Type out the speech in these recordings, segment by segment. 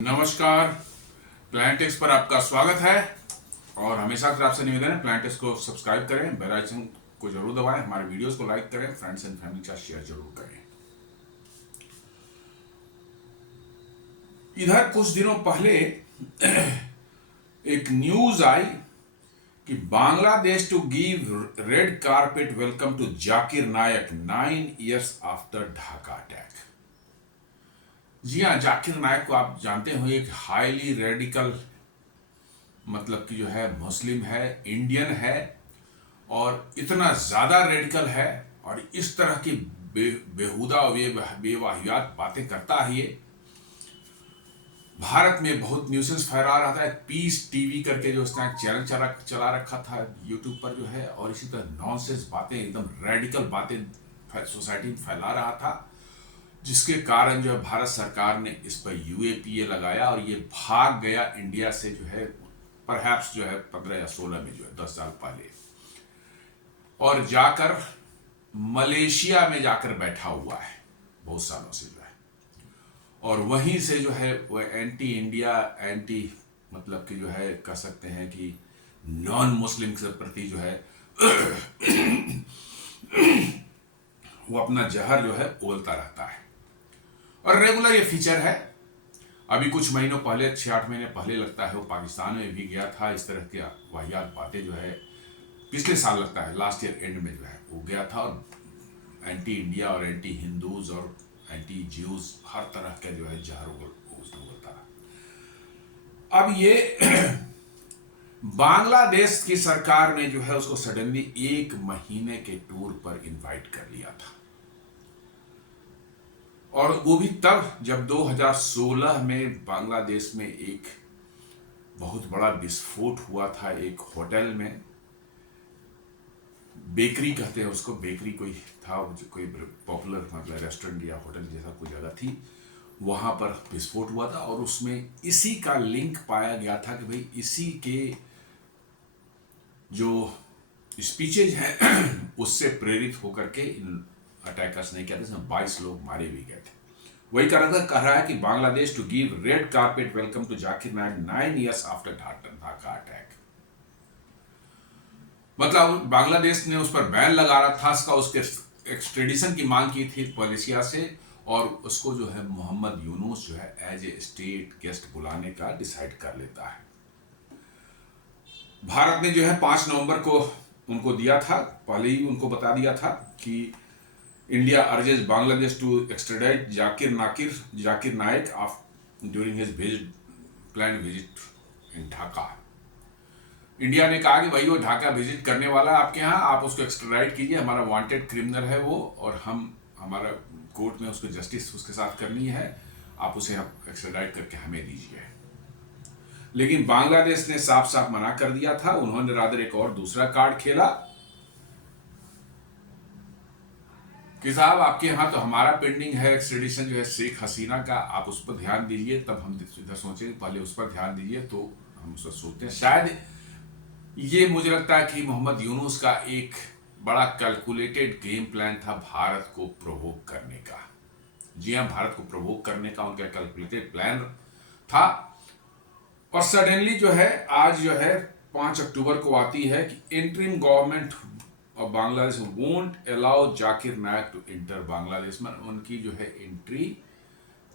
नमस्कार। प्लांटेक्स पर आपका स्वागत है और हमेशा से आपसे निवेदन है प्लांटेक्स को सब्सक्राइब करें, बेल आइकन को जरूर दबाएं, हमारे वीडियोस को लाइक करें, फ्रेंड्स एंड फैमिली के साथ शेयर जरूर करें। इधर कुछ दिनों पहले एक न्यूज आई कि Bangladesh to give red carpet welcome to Zakir Naik 9 years after Dhaka attack. जी हाँ, जाकिर नायक को आप जानते हो, एक हाईली रेडिकल मतलब कि जो है मुस्लिम है, इंडियन है और इतना ज़्यादा रेडिकल है और इस तरह की बेहुदा बेवाहियात बातें करता है। ये भारत में बहुत न्यूसेंस फैला रहा था। पीस टीवी करके जो उसने चैनल चला रखा था यूट्यूब पर जो है, और इसी तरह नॉनसेंस बातें, एकदम रेडिकल बातें सोसाइटी में फैला रहा था, जिसके कारण जो है भारत सरकार ने इस पर यूएपीए लगाया और ये भाग गया इंडिया से जो है परहैप्स जो है 15 या 16 में, जो है 10 साल पहले, और जाकर मलेशिया में जाकर बैठा हुआ है बहुत सालों से जो है, और वहीं से जो है वो एंटी इंडिया, एंटी मतलब कि जो है कह सकते हैं कि नॉन मुस्लिम के प्रति जो है वो अपना जहर जो है उगलता रहता है और रेगुलर ये फीचर है। अभी कुछ महीनों पहले, 6-8 महीने पहले लगता है, वो पाकिस्तान में भी गया था। इस तरह की वाहियात बातें जो है पिछले साल लगता है लास्ट ईयर एंड में जो है वो गया था और एंटी इंडिया और एंटी हिंदूज और एंटी ज्यूज हर तरह का जो है जहर उगलता रहा। अब ये बांग्लादेश की सरकार ने जो है उसको सडनली 1 महीने के टूर पर इनवाइट कर लिया था, और वो भी तब जब 2016 में बांग्लादेश में एक बहुत बड़ा विस्फोट हुआ था एक होटल में। बेकरी कहते हैं उसको, बेकरी कोई था, कोई पॉपुलर मतलब रेस्टोरेंट या होटल जैसा कोई जगह थी, वहां पर विस्फोट हुआ था और उसमें इसी का लिंक पाया गया था कि भाई इसी के जो स्पीचेज हैं उससे प्रेरित होकर के इन अटैकर्स ने किया था, जिसमें 22 लोग मारे भी गए थे। वही कह रहा है कि Bangladesh to give red carpet welcome to Zakir Naik 9 years after Dhaka attack. मतलब बांग्लादेश ने उस पर बैन लगा रहा था, उसके एक्सट्रेडिशन की मांग की थी मलेशिया से, और उसको जो है मोहम्मद यूनुस जो है एज ए स्टेट गेस्ट बुलाने का डिसाइड कर लेता है। भारत ने जो है 5 नवंबर को उनको दिया था, पहले ही उनको बता दिया था कि India urges Bangladesh to extradite Zakir Naik during his plan visit in Dhaka. India ने कहा कि भाई वो ढाका विजिट करने वाला है आपके यहाँ, आप उसको एक्सट्राडाइट कीजिए, हमारा वांटेड क्रिमिनल है वो, और हमारा कोर्ट में उसको जस्टिस उसके साथ करनी है, आप उसे एक्सट्राडाइट करके हमें दीजिए। लेकिन बांग्लादेश ने साफ साफ मना कर दिया था। उन्होंने रादर एक और दूसरा कार्ड खेला कि साहब आपके यहाँ तो हमारा पेंडिंग है एक्सट्रेडिशन जो है शेख हसीना का, आप उस पर ध्यान दीजिए, तब हम इधर सोचेंगे, पहले उस पर ध्यान दीजिए तो हम उस पर सोचते हैं। शायद ये मुझे लगता है कि मोहम्मद यूनुस का एक बड़ा कैलकुलेटेड गेम प्लान था भारत को प्रोवोक करने का। जी हाँ, भारत को प्रोवोक करने का उनका कैलकुलेटेड प्लान था। और सडनली जो है आज जो है 5 अक्टूबर को आती है कि interim government of Bangladesh won't allow Zakir Naik to enter Bangladesh में, उनकी जो है एंट्री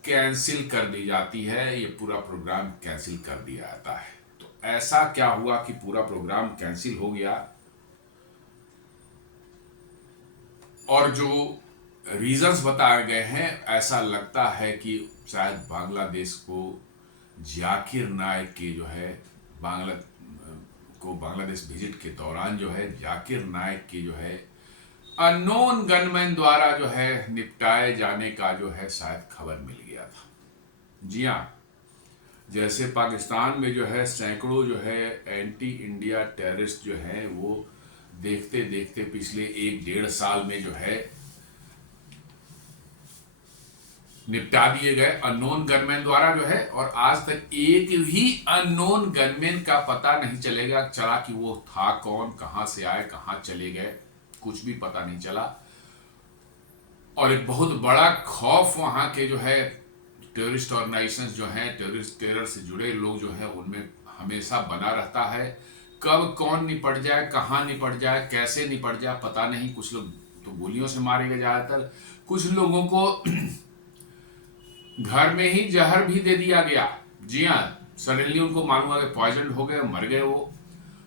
कैंसिल कर दी जाती है, ये पूरा प्रोग्राम कैंसिल कर दिया जाता है। तो ऐसा क्या हुआ कि पूरा प्रोग्राम कैंसिल हो गया, और जो रीजंस बताए गए हैं, ऐसा लगता है कि शायद बांग्लादेश को जाकिर नायक के जो है बांग्लादेश विजिट के दौरान जो है जाकिर नायक की जो है अननोन गनमैन द्वारा जो है निपटाए जाने का जो है शायद खबर मिल गया था। जी हाँ, जैसे पाकिस्तान में जो है सैकड़ों जो है एंटी इंडिया टेररिस्ट जो है वो देखते देखते पिछले 1-1.5 साल में जो है निपटा दिए गए अननोन गनमैन द्वारा जो है, और आज तक एक भी अननोन गनमैन का पता नहीं चला कि वो था कौन, कहां से आए, कहां चले गए, कुछ भी पता नहीं चला। और एक बहुत बड़ा खौफ वहां के जो है टेररिस्ट ऑर्गेनाइजेशंस जो हैं, टेररिस्ट टेरर से जुड़े लोग जो हैं, उनमें हमेशा बना रहता है। कब कौन निपट जाए, कहाँ निपट जाए, कैसे निपट जाए पता नहीं। कुछ लोग तो गोलियों से मारे गए ज़्यादातर, कुछ लोगों को घर में ही जहर भी दे दिया गया। जी हाँ, सडनली उनको मालूम हुआ कि पॉइजन हो गए, मर गए वो।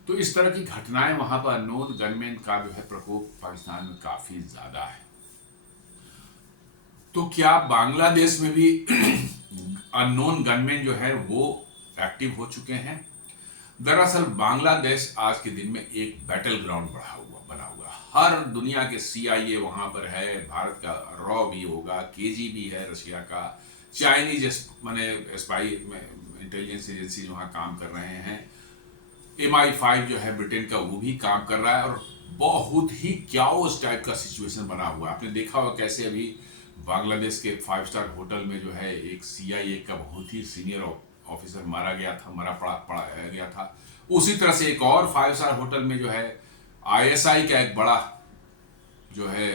तो इस तरह की घटनाएं वहां पर अननोन गनमैन का जो है प्रकोप पाकिस्तान में काफी ज्यादा है। तो क्या बांग्लादेश में भी अननोन गनमैन जो है वो एक्टिव हो चुके हैं? दरअसल बांग्लादेश आज के दिन में एक बैटल ग्राउंड बना हुआ। हर दुनिया के CIA वहां पर है, भारत का रॉ भी होगा, KGB है रशिया का, चाइनीज माने स्पाई इंटेलिजेंस एजेंसी वहां काम कर रहे हैं, MI5 जो है ब्रिटेन का वो भी काम कर रहा है। और बहुत ही क्याओस टाइप का सिचुएशन बना हुआ है। आपने देखा होगा कैसे अभी बांग्लादेश के 5 स्टार होटल में जो है एक CIA का बहुत ही सीनियर ऑफिसर मारा गया था, पड़ा गया था। उसी तरह से एक और 5 स्टार होटल में जो है ISI का एक बड़ा जो है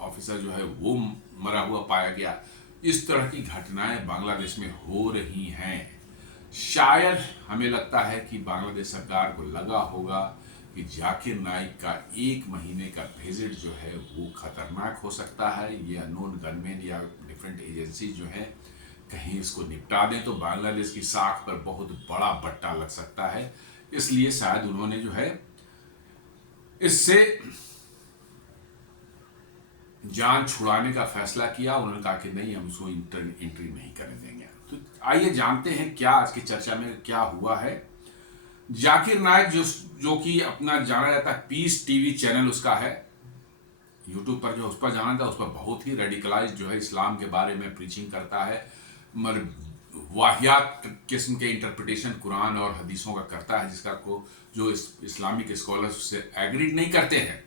ऑफिसर जो है वो मरा हुआ पाया गया। इस तरह की घटनाएं बांग्लादेश में हो रही हैं। शायद हमें लगता है कि बांग्लादेश सरकार को लगा होगा कि जाकिर नाइक का 1 महीने का विजिट जो है वो खतरनाक हो सकता है। ये अननोन गनमैन या डिफरेंट एजेंसी जो है कहीं इसको निपटा दें तो बांग्लादेश की साख पर बहुत बड़ा बट्टा लग सकता है। इसलिए शायद उन्होंने जो है इससे जान छुड़ाने का फैसला किया। उन्होंने कहा कि नहीं, हम उसको एंट्री नहीं करने देंगे। तो आइए जानते हैं क्या आज की चर्चा में क्या हुआ है। जाकिर नाइक जो कि अपना जाना जाता है पीस TV चैनल उसका है, यूट्यूब पर जो उस पर जाना था, उस पर बहुत ही रेडिकलाइज जो है इस्लाम के बारे में प्रीचिंग करता है, वाहियात किस्म के इंटरप्रिटेशन कुरान और हदीसों का करता है, जिसका को जो इस्लामिक स्कॉलर्स उससे एग्री नहीं करते हैं,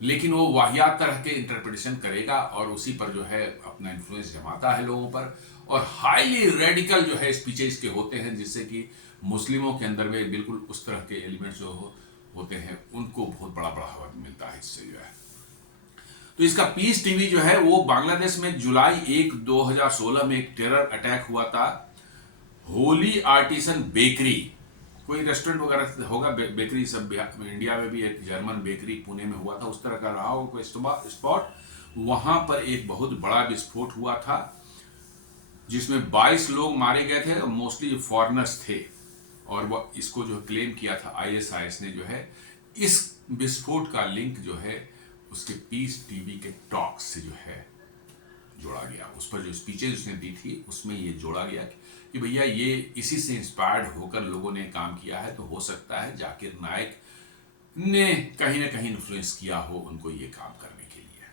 लेकिन वो वाहियात तरह के इंटरप्रिटेशन करेगा और उसी पर जो है अपना इन्फ्लुएंस जमाता है लोगों पर। और हाईली रेडिकल जो है स्पीचेस के होते हैं, जिससे कि मुस्लिमों के अंदर में बिल्कुल उस तरह के एलिमेंट्स जो होते हैं उनको बहुत बड़ा बढ़ावा मिलता है इससे जो है। तो इसका पीस TV जो है वो बांग्लादेश में जुलाई 1, 2016 में एक टेरर अटैक हुआ था। होली आर्टिसन बेकरी, कोई रेस्टोरेंट वगैरह होगा, बेकरी सब इंडिया में भी एक जर्मन बेकरी पुणे में हुआ था, उस तरह का रहा हो कोई स्पॉट। वहां पर एक बहुत बड़ा विस्फोट हुआ था जिसमें 22 लोग मारे गए थे, मोस्टली फॉरेनर्स थे। और वह इसको जो क्लेम किया था ISIS ने जो है, इस विस्फोट का लिंक जो है उसके पीस TV के टॉक्स से जो है जोड़ा गया। उस पर जो स्पीचेज उसने दी थी उसमें ये जोड़ा गया कि भैया ये इसी से इंस्पायर्ड होकर लोगों ने काम किया है, तो हो सकता है जाकिर नाइक ने कहीं ना कहीं इन्फ्लुएंस किया हो उनको ये काम करने के लिए।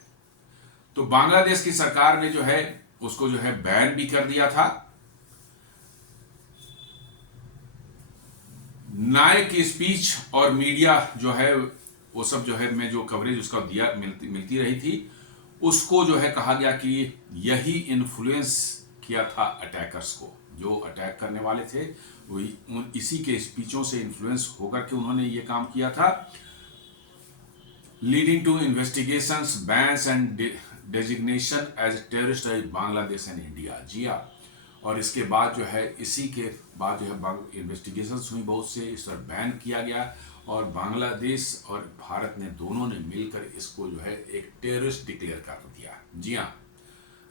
तो बांग्लादेश की सरकार ने जो है उसको जो है बैन भी कर दिया था। नाइक की स्पीच और मीडिया जो है वो सब जो है मैं जो कवरेज उसका दिया मिलती रही थी, उसको जो है कहा गया कि यही इन्फ्लुएंस किया था अटैकर्स को, जो अटैक करने वाले थे वही इसी के स्पीचों से इन्फ्लुएंस होकर के उन्होंने ये काम किया था। Leading to investigations, bans and designation as terrorist by Bangladesh and India. जी हाँ, और इसके बाद जो है इसी के बाद जो है इन्वेस्टिगेशंस हुई बहुत से, इस पर बैन किया गया और बांग्लादेश और भारत ने दोनों ने मिलकर इसको जो है एक टेररिस्ट डिक्लेयर कर दिया। जी हाँ,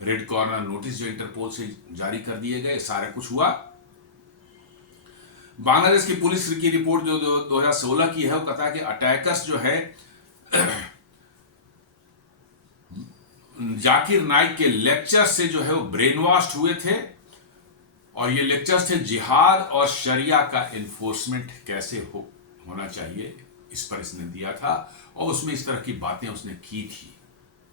रेड कॉर्नर नोटिस जो इंटरपोल से जारी कर दिए गए, सारा कुछ हुआ। बांग्लादेश की पुलिस की रिपोर्ट जो 2016 की है वो कहता है कि अटैकर्स जो है जाकिर नाइक के लेक्चर से जो है वो ब्रेन वॉश हुए थे, और ये लेक्चर्स थे जिहाद और शरिया का इन्फोर्समेंट कैसे होना चाहिए, इस पर इसने दिया था। और उसमें इस तरह की बातें उसने की थी।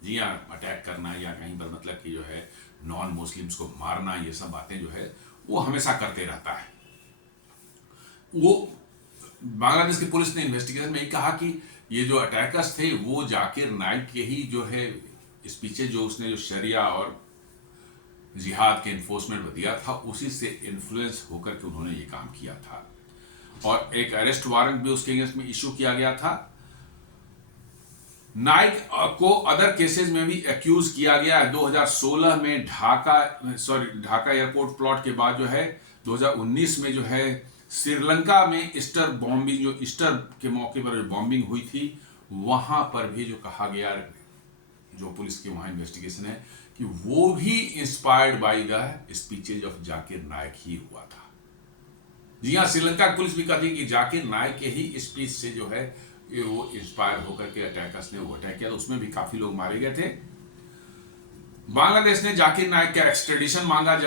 जी हाँ, अटैक करना या कहीं पर मतलब कि जो है नॉन मुस्लिम्स को मारना, ये सब बातें जो है वो हमेशा करते रहता है। वो बांग्लादेश की पुलिस ने इन्वेस्टिगेशन में कहा कि ये जो अटैकर्स थे वो जाकिर नाइक के ही जो है स्पीचेज जो उसने जो शरिया और जिहाद के इन्फोर्समेंट में दिया था उसी से इन्फ्लुएंस होकर के उन्होंने ये काम किया था। और एक अरेस्ट वारंट भी उसके अगेंस्ट में इशू किया गया था। नाइक को अदर केसेस में भी एक्यूज किया गया है। 2016 में ढाका एयरपोर्ट प्लॉट के बाद जो है 2019 में जो है श्रीलंका में ईस्टर बॉम्बिंग, जो ईस्टर के मौके पर जो बॉम्बिंग हुई थी, वहां पर भी जो कहा गया, जो पुलिस की वहां इन्वेस्टिगेशन है कि वो भी inspired by the speeches of Zakir Naik ही हुआ था। जी हाँ, श्रीलंका की पुलिस भी कहती है कि जाकिर नायक के ही स्पीच से जो है वो इंस्पायर होकर के अटैकर्स ने वो अटैक किया, तो उसमें भी काफी लोग मारे गए थे। बांग्लादेश ने जाकिर नायक का एक्सट्रेडिशन मांगा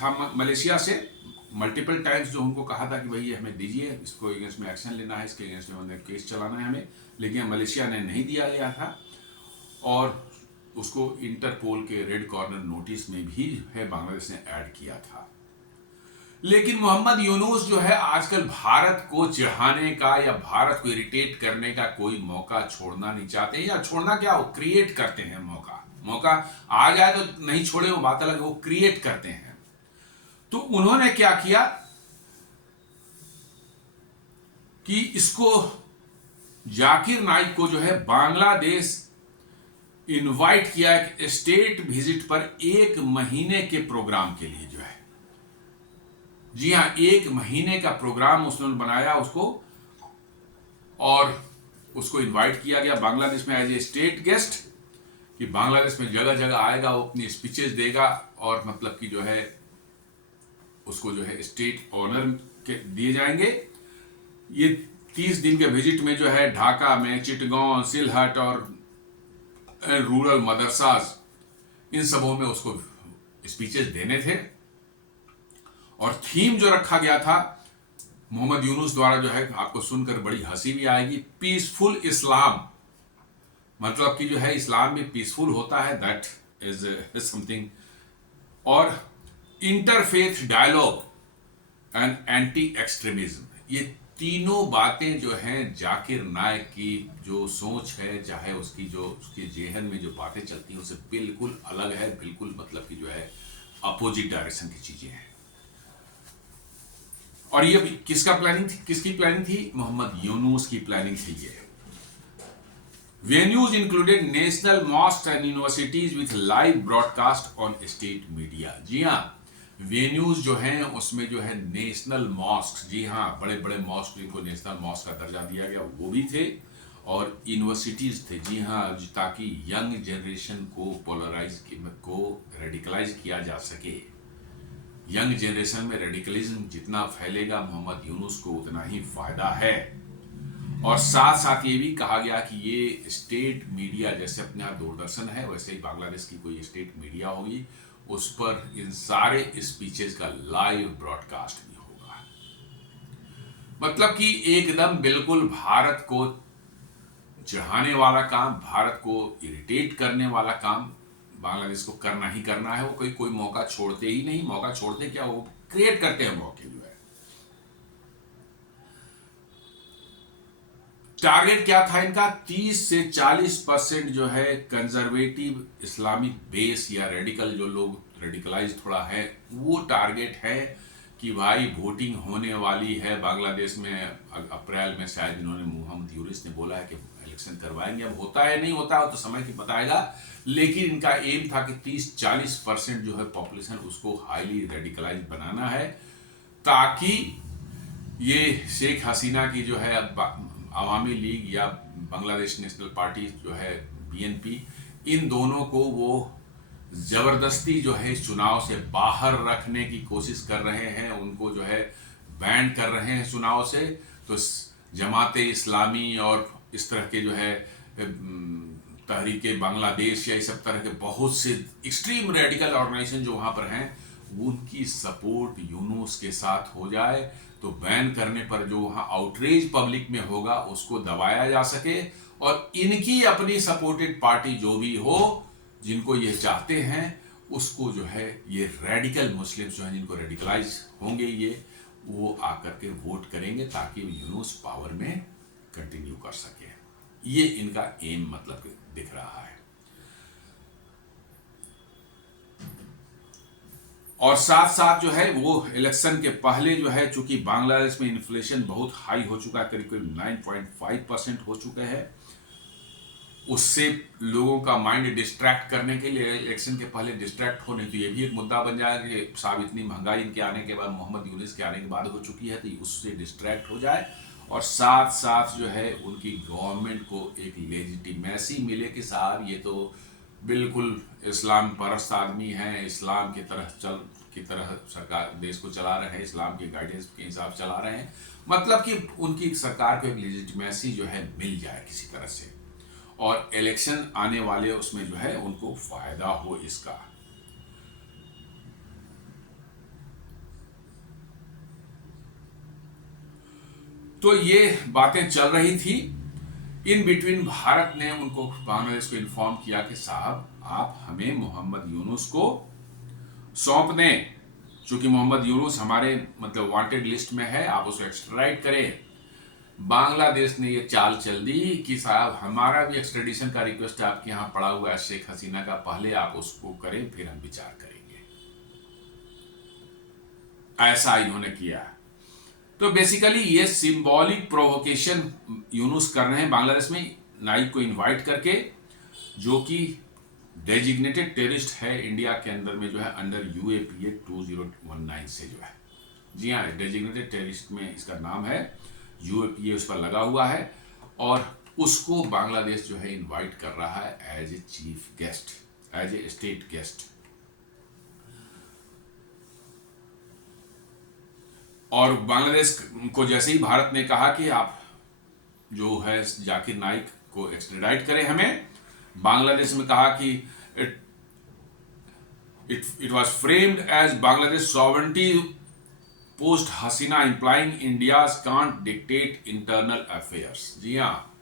था मलेशिया से मल्टीपल टाइम्स, जो उनको कहा था कि भाई ये हमें दीजिए, इसको अगेंस्ट में एक्शन लेना है, इसके अगेंस्ट में केस चलाना है हमें, लेकिन मलेशिया ने नहीं दिया गया था और उसको इंटरपोल के रेड कॉर्नर नोटिस में भी है बांग्लादेश ने ऐड किया था। लेकिन मोहम्मद यूनुस जो है आजकल भारत को चिढ़ाने का या भारत को इरिटेट करने का कोई मौका छोड़ना नहीं चाहते, या छोड़ना क्या, वो क्रिएट करते हैं मौका आ जाए तो नहीं छोड़े, वो बात अलग, वो क्रिएट करते हैं। तो उन्होंने क्या किया कि इसको जाकिर नाइक को जो है बांग्लादेश इनवाइट किया एक स्टेट विजिट पर 1 महीने के प्रोग्राम के लिए, जो है जी हां 1 महीने का प्रोग्राम उसने बनाया उसको, और उसको इनवाइट किया गया बांग्लादेश में एज ए स्टेट गेस्ट, कि बांग्लादेश में जगह जगह आएगा, वो अपनी स्पीचेस देगा और मतलब कि जो है उसको जो है स्टेट ऑनर के दिए जाएंगे। ये 30 दिन के विजिट में जो है ढाका में, चिटगांव, सिलहट और रूरल मदरसाज, इन सबों में उसको स्पीचेस देने थे। और थीम जो रखा गया था मोहम्मद यूनुस द्वारा, जो है आपको सुनकर बड़ी हंसी भी आएगी, पीसफुल इस्लाम, मतलब कि जो है इस्लाम में पीसफुल होता है, दैट इज समथिंग, और interfaith dialogue and anti extremism. ये तीनों बातें जो हैं जाकिर नायक की जो सोच है, चाहे उसकी जेहन में जो बातें चलती हैं उससे बिल्कुल अलग है, बिल्कुल मतलब कि जो है अपोजिट डायरेक्शन की चीजें हैं। और ये किसकी प्लानिंग थी? मोहम्मद यूनुस की प्लानिंग थी ये। Venues included national mosques and universities with live broadcast on state media। जी हाँ, वेन्यूज जो हैं उसमें जो है नेशनल मॉस्क, जी हाँ बड़े बड़े मॉस्क जिनको नेशनल मॉस्क का दर्जा दिया गया वो भी थे, और यूनिवर्सिटीज थे, जी हाँ, ताकि यंग जनरेशन को रेडिकलाइज किया जा सके। यंग जनरेशन में रेडिकलिज्म जितना फैलेगा मोहम्मद यूनुस को उतना ही फायदा है। और साथ साथ ये भी कहा गया कि ये स्टेट मीडिया, जैसे अपने यहाँ दूरदर्शन है वैसे ही बांग्लादेश की कोई स्टेट मीडिया होगी, उस पर इन सारे स्पीचेस का लाइव ब्रॉडकास्ट भी होगा। मतलब कि एकदम बिल्कुल भारत को चिढ़ाने वाला काम, भारत को इरिटेट करने वाला काम बांग्लादेश को करना ही करना है। वो कोई मौका छोड़ते ही नहीं, मौका छोड़ते क्या, वो क्रिएट करते हैं मौके। जो है टारगेट क्या था इनका, 30 से 40% जो है कंजर्वेटिव इस्लामिक बेस या रेडिकल, जो लोग रेडिकलाइज थोड़ा है, वो टारगेट है कि भाई वोटिंग होने वाली है बांग्लादेश में अप्रैल में, शायद इन्होंने मोहम्मद यूनुस ने बोला है कि इलेक्शन करवाएंगे। अब होता है नहीं होता है तो समय की बताएगा, लेकिन इनका एम था कि 30-40% जो है पॉपुलेशन उसको हाईली रेडिकलाइज बनाना है, ताकि ये शेख हसीना की जो है अवामी लीग या बांग्लादेश नेशनल पार्टी जो है BNP, इन दोनों को वो जबरदस्ती जो है इस चुनाव से बाहर रखने की कोशिश कर रहे हैं, उनको जो है बैन कर रहे हैं चुनाव से। तो जमाते इस्लामी और इस तरह के जो है तहरीके बांग्लादेश या इस सब तरह के बहुत से एक्सट्रीम रेडिकल ऑर्गेनाइजेशन जो वहां पर हैं, उनकी सपोर्ट यूनुस के साथ हो जाए, तो बैन करने पर जो वहां आउटरीच पब्लिक में होगा उसको दबाया जा सके, और इनकी अपनी सपोर्टेड पार्टी जो भी हो, जिनको ये चाहते हैं, उसको जो है ये रेडिकल मुस्लिम्स जो हैं जिनको रेडिकलाइज होंगे ये, वो आकर के वोट करेंगे ताकि यूनुस पावर में कंटिन्यू कर सके। ये इनका एम मतलब दिख रहा है। और साथ साथ जो है वो इलेक्शन के पहले जो है, चूंकि बांग्लादेश में इन्फ्लेशन बहुत हाई हो चुका है, करीब करीब 9.5% हो चुका है, उससे लोगों का माइंड डिस्ट्रैक्ट करने के लिए, इलेक्शन के पहले डिस्ट्रैक्ट होने, तो ये भी एक मुद्दा बन जाएगा कि साहब इतनी महंगाई इनके आने के बाद, मोहम्मद यूनुस के आने के बाद हो चुकी है, तो उससे डिस्ट्रैक्ट हो जाए और साथ साथ जो है उनकी गवर्नमेंट को एक लेजिटिमेसी मिले कि साहब ये तो बिल्कुल इस्लाम परस्त आदमी है, इस्लाम की तरह सरकार देश को चला रहे हैं, इस्लाम के गाइडेंस के हिसाब चला रहे हैं, मतलब कि उनकी सरकार को एक लेजिटिमेसी जो है मिल जाए किसी तरह से, और इलेक्शन आने वाले उसमें जो है उनको फायदा हो इसका। तो ये बातें चल रही थी। इन बिटवीन भारत ने उनको, बांग्लादेश को इन्फॉर्म किया कि साहब आप हमें मोहम्मद यूनुस को सौंप दें, चूंकि मोहम्मद यूनुस हमारे मतलब वांटेड लिस्ट में है, आप उसको एक्स्ट्राडाइट करें। बांग्लादेश ने ये चाल चल दी कि साहब हमारा भी एक्स्ट्रेडिशन का रिक्वेस्ट आपके यहाँ पड़ा हुआ है शेख हसीना का, पहले आप उसको करें फिर हम विचार करेंगे, ऐसा इन्होंने किया। तो बेसिकली ये सिंबॉलिक प्रोवोकेशन यूनुस कर रहे हैं बांग्लादेश में, नाइक को इनवाइट करके, जो कि डेजिग्नेटेड टेररिस्ट है इंडिया के अंदर में, जो है अंडर UAPA 2019 से जो है, जी हाँ डेजिग्नेटेड टेररिस्ट में इसका नाम है, UAPA उस पर लगा हुआ है, और उसको बांग्लादेश जो है इनवाइट कर रहा है as a chief guest, as a state guest. और बांग्लादेश को जैसे ही भारत ने कहा कि आप जो है जाकिर नाइक को एक्स्ट्रेडाइट करें हमें, बांग्लादेश में कहा कि it was framed as Bangladesh sovereignty post Hasina implying India's can't dictate internal affairs. जी हाँ,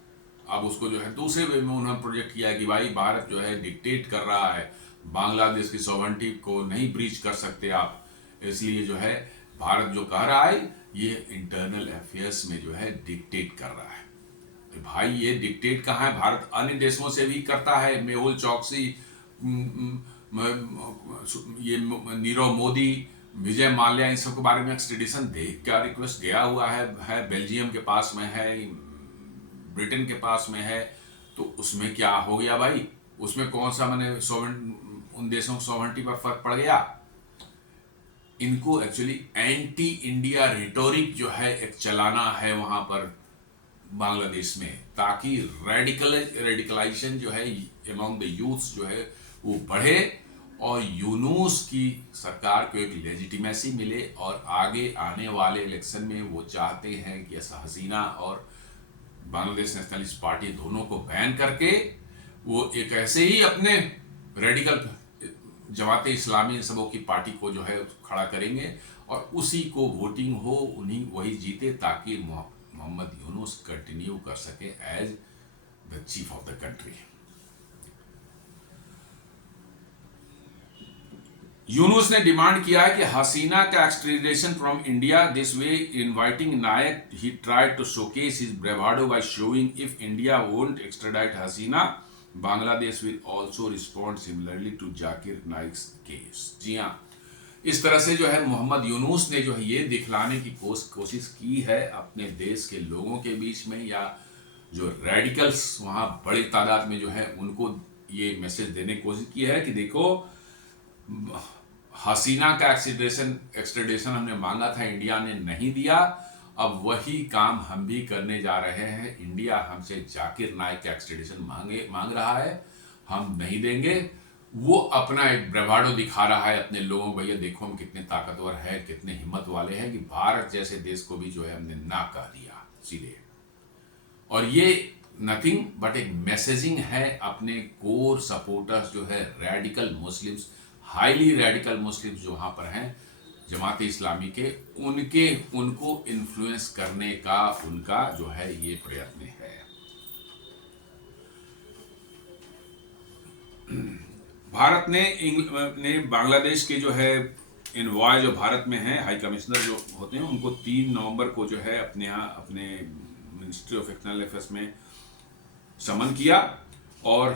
अब उसको जो है दूसरे वे में उन्होंने प्रोजेक्ट किया कि भाई भारत जो है डिक्टेट कर रहा है, बांग्लादेश की सॉवरेनिटी को नहीं ब्रीच कर सकते आप, इसलिए जो है भारत जो कह रहा है ये इंटरनल अफेयर्स में जो है डिक्टेट कर रहा है। तो भाई ये डिक्टेट कहाँ है, भारत अन्य देशों से भी करता है, मेहुल चौकसी, ये नीरव मोदी, विजय माल्या, इन सब के बारे में एक्सट्रेडिशन दे क्या रिक्वेस्ट गया हुआ है बेल्जियम के पास में है, ब्रिटेन के पास में है, तो उसमें क्या हो गया भाई, उसमें कौन सा मैंने उन देशों की सॉवरेनिटी पर फर्क पड़ गया। इनको एक्चुअली एंटी इंडिया रिटोरिक जो है एक चलाना है वहां पर बांग्लादेश में, ताकि रेडिकलाइजेशन जो है अमंग द यूथ जो है वो बढ़े और यूनुस की सरकार को एक लेजिटिमेसी मिले, और आगे आने वाले इलेक्शन में वो चाहते हैं कि हसीना और बांग्लादेश नेशनलिस्ट पार्टी दोनों को बैन करके वो एक ऐसे ही अपने रेडिकल जमाते इस्लामी इन सबों की पार्टी को जो है खड़ा करेंगे और उसी को वोटिंग हो, उन्हीं वही जीते, ताकि मोहम्मद यूनुस कंटिन्यू कर सके as the chief of the country. Yunus ने डिमांड किया है कि हसीना का extradition from India, this way inviting Naik he tried to showcase his bravado by showing if India won't extradite Hasina, Bangladesh will also respond similarly to Zakir Naik's case. जी हाँ, इस तरह से जो है मोहम्मद यूनुस ने जो है ये दिखलाने की कोशिश की है अपने देश के लोगों के बीच में, या जो रेडिकल्स वहाँ बड़ी तादाद में जो है उनको ये मैसेज देने की कोशिश की है कि देखो हसीना का एक्सट्रेडिशन हमने मांगा था, इंडिया ने नहीं दिया, अब वही काम हम भी करने जा रहे हैं। इंडिया हमसे जाकिर नाइक का एक्सट्रेडिशन मांग रहा है, हम नहीं देंगे। वो अपना एक ब्रेवाडो दिखा रहा है अपने लोगों को, भैया देखो हम कितने ताकतवर है, कितने हिम्मत वाले हैं, कि भारत जैसे देश को भी जो है हमने ना कह दिया सीधे। और ये नथिंग बट एक मैसेजिंग है अपने कोर सपोर्टर्स जो है radical Muslims, highly radical Muslims जो वहाँ पर हैं जमात इस्लामी के, उनको इन्फ्लुएंस करने का उनका जो है ये प्रयत्न है। भारत ने बांग्लादेश के जो है इनवॉय जो भारत में हैं, हाई कमिश्नर जो होते हैं, उनको 3 नवंबर को जो है अपने यहाँ अपने मिनिस्ट्री ऑफ एक्सटर्नल अफेयर्स में समन किया और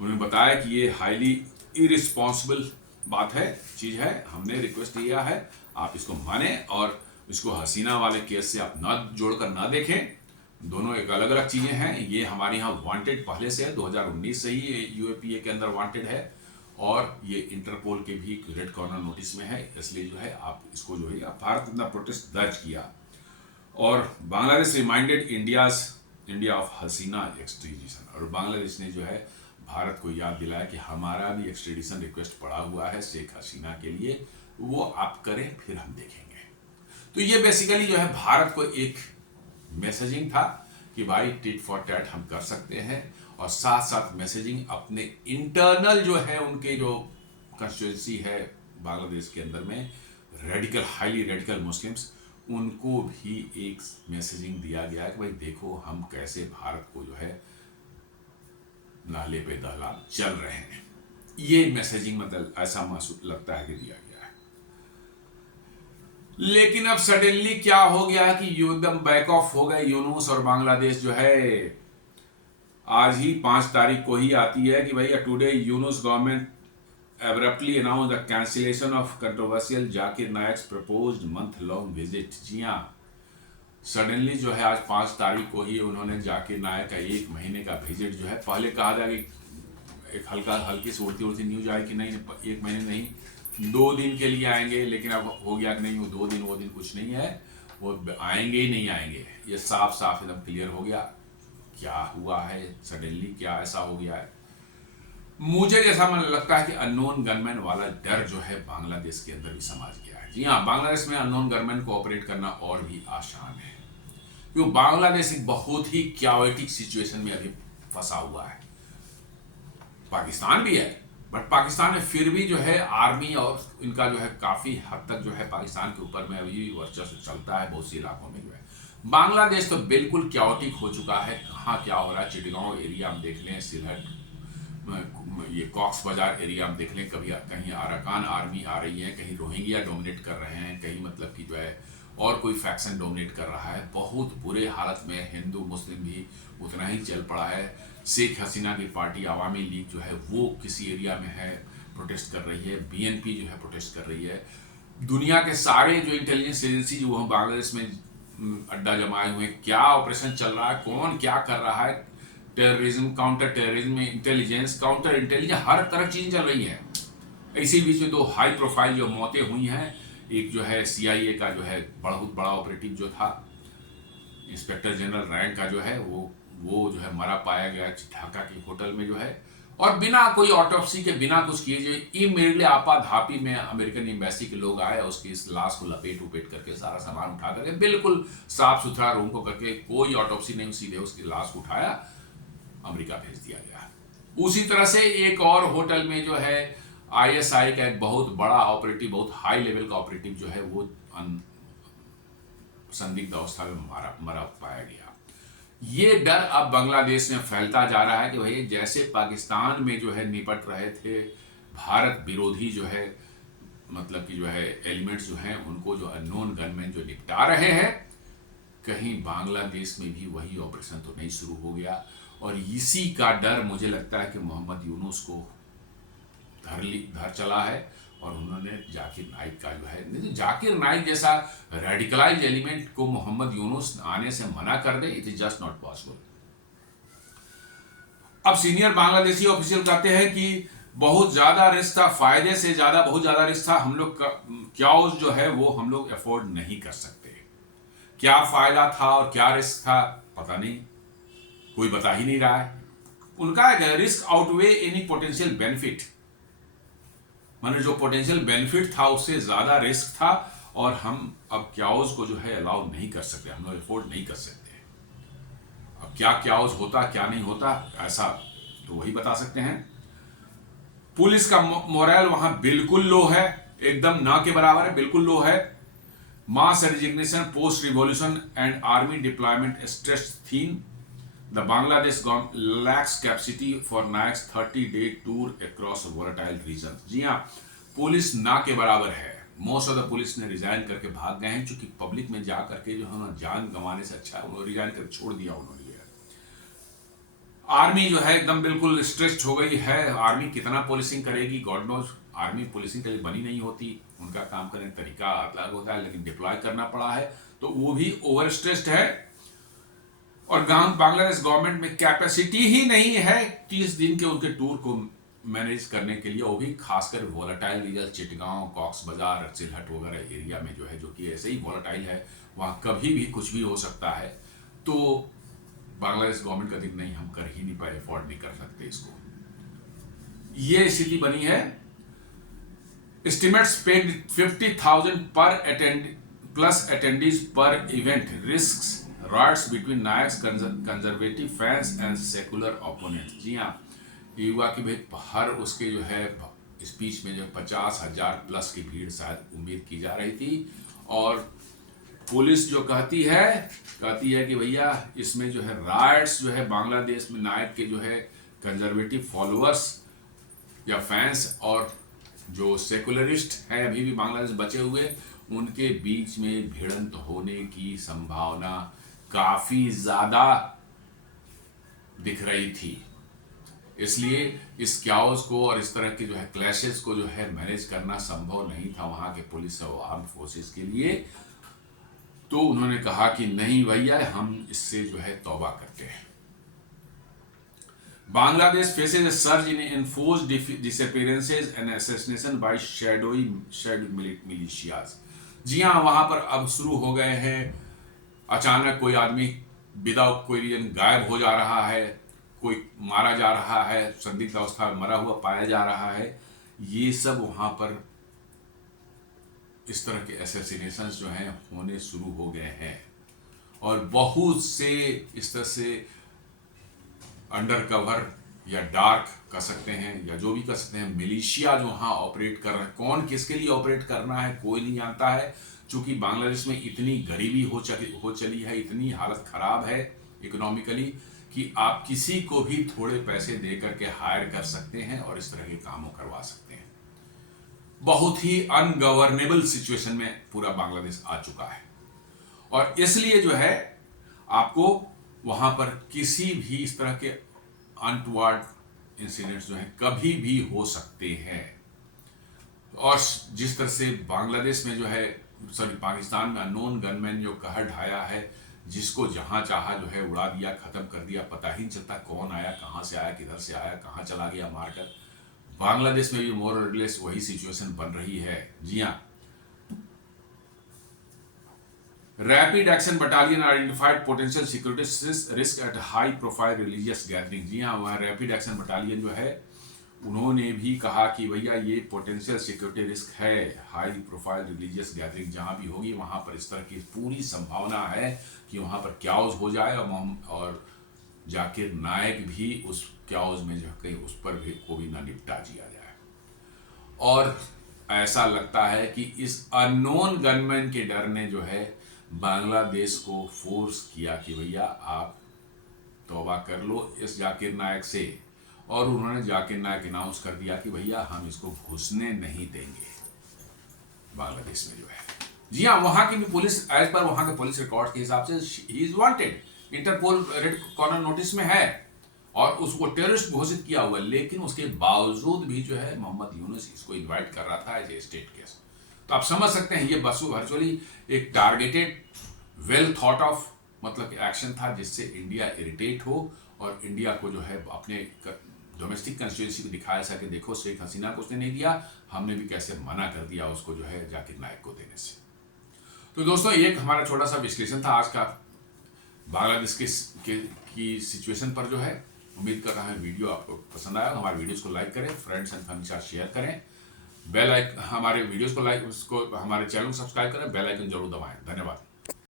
उन्होंने बताया कि ये हाईली इरिस्पॉन्सिबल बात है, चीज़ है, हमने रिक्वेस्ट किया है आप इसको माने और इसको हसीना वाले केस से आप ना जोड़कर ना देखें। दोनों एक अलग अलग चीज़ें हैं। ये हमारे यहाँ वांटेड पहले से है, 2019 से ही यूएपीए के अंदर वांटेड है, और ये इंटरपोल के भी रेड कॉर्नर नोटिस में है। इसलिए जो है आप इसको जो है भारत अपना प्रोटेस्ट दर्ज किया। और बांग्लादेश रिमाइंडेड इंडिया ऑफ हसीना एक्सट्रीडिशन, और बांग्लादेश ने जो है भारत को याद दिलाया कि हमारा भी एक्सट्रीडिशन रिक्वेस्ट पड़ा हुआ है शेख हसीना के लिए, वो आप करें फिर हम देखेंगे। तो ये बेसिकली जो है भारत को एक मैसेजिंग था कि भाई टिट फॉर टैट हम कर सकते हैं, और साथ साथ मैसेजिंग अपने इंटरनल जो है उनके जो कंस्टिट्यूंसी है बांग्लादेश के अंदर में हाईली रेडिकल मुस्लिम्स, उनको भी एक मैसेजिंग दिया गया है कि भाई देखो हम कैसे भारत को जो है नाले पे दहला चल रहे हैं। ये मैसेजिंग मतलब ऐसा महसूस लगता है कि दिया गया है। लेकिन अब सडनली क्या हो गया कि एकदम बैक ऑफ हो गए यूनुस, और बांग्लादेश जो है आज ही 5 तारीख को ही आती है कि भैया today Yunus government abruptly announced the cancellation of controversial Zakir Naik's proposed month long visit। जी हाँ, सडनली जो है आज 5 तारीख को ही उन्होंने जाकिर नायक का 1 महीने का विजिट जो है, पहले कहा था कि एक हल्की से उड़ती न्यूज आई कि नहीं 1 महीने नहीं 2 दिन के लिए आएंगे, लेकिन अब हो गया कि नहीं वो 2 दिन कुछ नहीं है, वो आएंगे ही नहीं आएंगे। ये साफ साफ एकदम क्लियर हो गया क्या हुआ है, सडनली क्या ऐसा हो गया है। मुझे जैसा मन लगता है कि अननोन गनमैन वाला डर जो है बांग्लादेश के अंदर भी समाज गया है। जी हाँ, बांग्लादेश में अननोन गनमैन को ऑपरेट करना और भी आसान है, क्योंकि बांग्लादेश एक बहुत ही क्याओटिक सिचुएशन में अभी फंसा हुआ है। पाकिस्तान भी है, बट पाकिस्तान में फिर भी जो है आर्मी और इनका जो है काफी हद तक जो है पाकिस्तान के ऊपर में अभी वर्चस्व चलता है बहुत सी इलाकों में जो है। बांग्लादेश तो बिल्कुल क्याओटिक हो चुका है। कहाँ क्या हो रहा है, चिटगांव एरिया हम देख लें, सिलहट, ये कॉक्स बाजार एरिया हम देख लें, कभी कहीं अराकान आर्मी आ रही है, कहीं रोहिंग्या डोमिनेट कर रहे हैं, कहीं मतलब कि जो है और कोई फैक्शन डोमिनेट कर रहा है। बहुत बुरे हालत में हिंदू मुस्लिम भी उतना ही चल पड़ा है। शेख हसीना की पार्टी अवामी लीग जो है वो किसी एरिया में है, प्रोटेस्ट कर रही है, बीएनपी जो है प्रोटेस्ट कर रही है। दुनिया के सारे जो इंटेलिजेंस एजेंसी जो वह बांग्लादेश में अड्डा जमाए हुए, क्या ऑपरेशन चल रहा है, कौन क्या कर रहा है, टेररिज्म, काउंटर टेररिज्म में इंटेलिजेंस, काउंटर इंटेलिजेंस, हर तरह चीज चल रही है। इसी बीच में 2 हाई प्रोफाइल जो मौतें हुई हैं, एक जो है सीआईए का जो है बहुत बड़ा ऑपरेटिव जो था, इंस्पेक्टर जनरल रैंक का जो है वो जो है मरा पाया गया ढाका के होटल में जो है, और बिना कोई ऑटोप्सी के, बिना कुछ किए जो इमीडिएटली आपाधापी में अमेरिकन एम्बेसी के लोग आए, उसकी इस लाश को लपेट करके सारा सामान उठा करके बिल्कुल साफ सुथरा रूम को करके, कोई ऑटोप्सी नहीं, सीधे उसकी लाश को उठाया अमेरिका भेज दिया गया। उसी तरह से एक और होटल में जो है आईएसआई का एक बहुत बड़ा ऑपरेटिव, बहुत हाई लेवल का ऑपरेटिव जो है वो संदिग्ध अवस्था में मरा पाया गया। ये डर अब बांग्लादेश में फैलता जा रहा है कि भाई जैसे पाकिस्तान में जो है निपट रहे थे भारत विरोधी जो है मतलब कि जो है एलिमेंट्स जो हैं उनको, जो अननोन गनमैन जो निपटा रहे हैं, कहीं बांग्लादेश में भी वही ऑपरेशन तो नहीं शुरू हो गया। और इसी का डर मुझे लगता है कि मोहम्मद यूनुस को धर चला है, और उन्होंने जाकिर नाइक का जो है, नहीं तो जाकिर नाइक जैसा रेडिकलाइज एलिमेंट को मोहम्मद यूनुस आने से मना कर दे, it is just not possible. अब सीनियर बांग्लादेशी ऑफिशियल कहते हैं कि बहुत ज्यादा रिस्क था, फायदे से ज्यादा बहुत ज्यादा रिस्क था, हम लोग क्या जो है वो हम लोग अफोर्ड नहीं कर सकते। क्या फायदा था और क्या रिस्क था पता नहीं, कोई बता ही नहीं रहा है। उनका risk outweigh any potential benefit, माने जो पोटेंशियल बेनिफिट था उससे ज्यादा रिस्क था, और हम अब क्याओस को जो है अलाउ नहीं कर सकते, हम लोग अफोर्ड नहीं कर सकते। अब क्या क्याओस होता क्या नहीं होता ऐसा तो वही बता सकते हैं। पुलिस का मोरल वहां बिल्कुल लो है, एकदम ना के बराबर है, बिल्कुल लो है। Mass resignation post revolution and army deployment stress theme, The Bangladesh government lacks capacity for Naik's 30-day tour across volatile regions। जी हाँ, पुलिस ना के बराबर है। मोस्ट ऑफ द पुलिस ने रिजाइन करके भाग गए हैं, क्योंकि पब्लिक में जा करके जो है जान गंवाने से अच्छा है उन्होंने रिजाइन करके छोड़ दिया उन्होंने। आर्मी जो है एकदम बिल्कुल स्ट्रेस्ड हो गई है। आर्मी कितना पुलिसिंग करेगी, गॉड नोज। आर्मी पुलिसिंग के लिए बनी नहीं होती, उनका काम करने का तरीका अलग होता है, लेकिन डिप्लॉय करना पड़ा है तो वो भी ओवर स्ट्रेस्ड है। और बांग्लादेश गवर्नमेंट में कैपेसिटी ही नहीं है 30 दिन के उनके टूर को मैनेज करने के लिए, वो भी खासकर वोलेटाइल रीजन चिटगांव, कॉक्स बाजार, सिलहट वगैरह एरिया में जो है, जो कि ऐसे ही वोलेटाइल है, वहां कभी भी कुछ भी हो सकता है। तो बांग्लादेश गवर्नमेंट का दिन नहीं, हम कर ही नहीं पाए, अफोर्ड नहीं कर सकते इसको। ये स्थिति बनी है। Estimates peg 50,000 per plus attendees per event, risks riots between Naik's conservative fans and secular opponent. जी हाँ, ये हुआ कि भाई हर उसके जो है स्पीच में जो 50,000 प्लस की भीड़ शायद उम्मीद की जा रही थी। और पुलिस जो कहती है कि भैया इसमें जो है राइट्स जो है बांग्लादेश में नायक के जो है कंजर्वेटिव फॉलोअर्स या फैंस और जो सेकुलरिस्ट है अभी भी बांग्लादेश बचे हुए, उनके बीच में भिड़ंत होने की संभावना काफी ज्यादा दिख रही थी। इसलिए इस क्याओस को और इस तरह के जो है क्लैशेस को जो है मैनेज करना संभव नहीं था वहां के पुलिस और आर्म फोर्सेस के लिए। तो उन्होंने कहा कि नहीं भैया, हम इससे जो है तौबा करते हैं। Bangladesh faces a surge in enforced disappearances and assassination by shadow militias। जी हाँ, वहां पर अब शुरू हो गए हैं, अचानक कोई आदमी विदाउट कोई रीजन गायब हो जा रहा है, कोई मारा जा रहा है, संदिग्ध अवस्था में मरा हुआ पाया जा रहा है। ये सब वहां पर इस तरह के असैसिनेशंस जो हैं होने शुरू हो गए हैं। और बहुत से इस तरह से अंडर कवर या डार्क कर सकते हैं या जो भी कर सकते हैं, मिलिशिया जो वहाँ ऑपरेट कर रहे हैं, कौन किसके लिए ऑपरेट करना है कोई नहीं जानता है। चूंकि बांग्लादेश में इतनी गरीबी हो चली है, इतनी हालत खराब है इकोनॉमिकली कि आप किसी को भी थोड़े पैसे दे करके हायर कर सकते हैं और इस तरह के कामों करवा सकते हैं। बहुत ही अनगवर्नेबल सिचुएशन में पूरा बांग्लादेश आ चुका है। और इसलिए जो है आपको वहां पर किसी भी इस तरह के अनटुवर्ड इंसिडेंट्स जो हैं कभी भी हो सकते हैं। और जिस तरह से बांग्लादेश में जो है पाकिस्तान में अननोन गनमैन जो कहर ढाया है, जिसको जहां चाहा जो है उड़ा दिया, खत्म कर दिया, पता ही नहीं चलता कौन आया, कहां से आया, किधर से आया, कहां चला गया मारकर। बांग्लादेश में भी मोर और लेस वही सिचुएशन बन रही है। जी हाँ, rapid action battalion identified potential security risk at high profile religious gathering. जी हाँ, वह रैपिड एक्शन बटालियन जो है उन्होंने भी कहा कि भैया ये पोटेंशियल सिक्योरिटी रिस्क है, हाई प्रोफाइल रिलीजियस गैदरिंग जहां भी होगी वहां पर इस तरह की पूरी संभावना है कि वहां पर क्याओस हो जाए और जाकिर नायक भी उस क्याओस में जो कहीं उस पर भी को भी ना निपटा दिया जाए। और ऐसा लगता है कि इस अननोन गनमैन के डर ने जो है बांग्लादेश को फोर्स किया कि भैया आप तौबा कर लो इस जाकिर नायक से। और उन्होंने जाकिर नायक अनाउंस कर दिया कि भैया हम इसको घुसने नहीं देंगे बांग्लादेश में जो है। जी हाँ, वहां की भी पुलिस एज पर वहां के पुलिस रिकॉर्ड के हिसाब से ही is wanted, Interpol red corner notice में है और उसको टेररिस्ट घोषित किया हुआ है। लेकिन उसके बावजूद भी जो है मोहम्मद यूनुस इसको इन्वाइट कर रहा था एज ए स्टेट केस। तो आप समझ सकते हैं ये बस वर्चुअली एक टारगेटेड वेल थॉट ऑफ मतलब एक्शन था, जिससे इंडिया इरिटेट हो और इंडिया को जो है अपने डोमेस्टिक कंस्टिट्यूएंसी को दिखाया सके, देखो शेख हसीना को उसने नहीं दिया, हमने भी कैसे मना कर दिया उसको जो है जाकिर नायक को देने से। तो दोस्तों, एक हमारा छोटा सा विश्लेषण था आज का बांग्लादेश की सिचुएशन पर जो है। उम्मीद कर रहा हूं वीडियो आपको पसंद आया। हमारे वीडियोस को लाइक करें, फ्रेंड्स एंड फैमिली के साथ शेयर करें, बेल आइकन हमारे वीडियोस को लाइक, उसको हमारे चैनल को सब्सक्राइब करें, बेल आइकन जरूर दबाएं। धन्यवाद।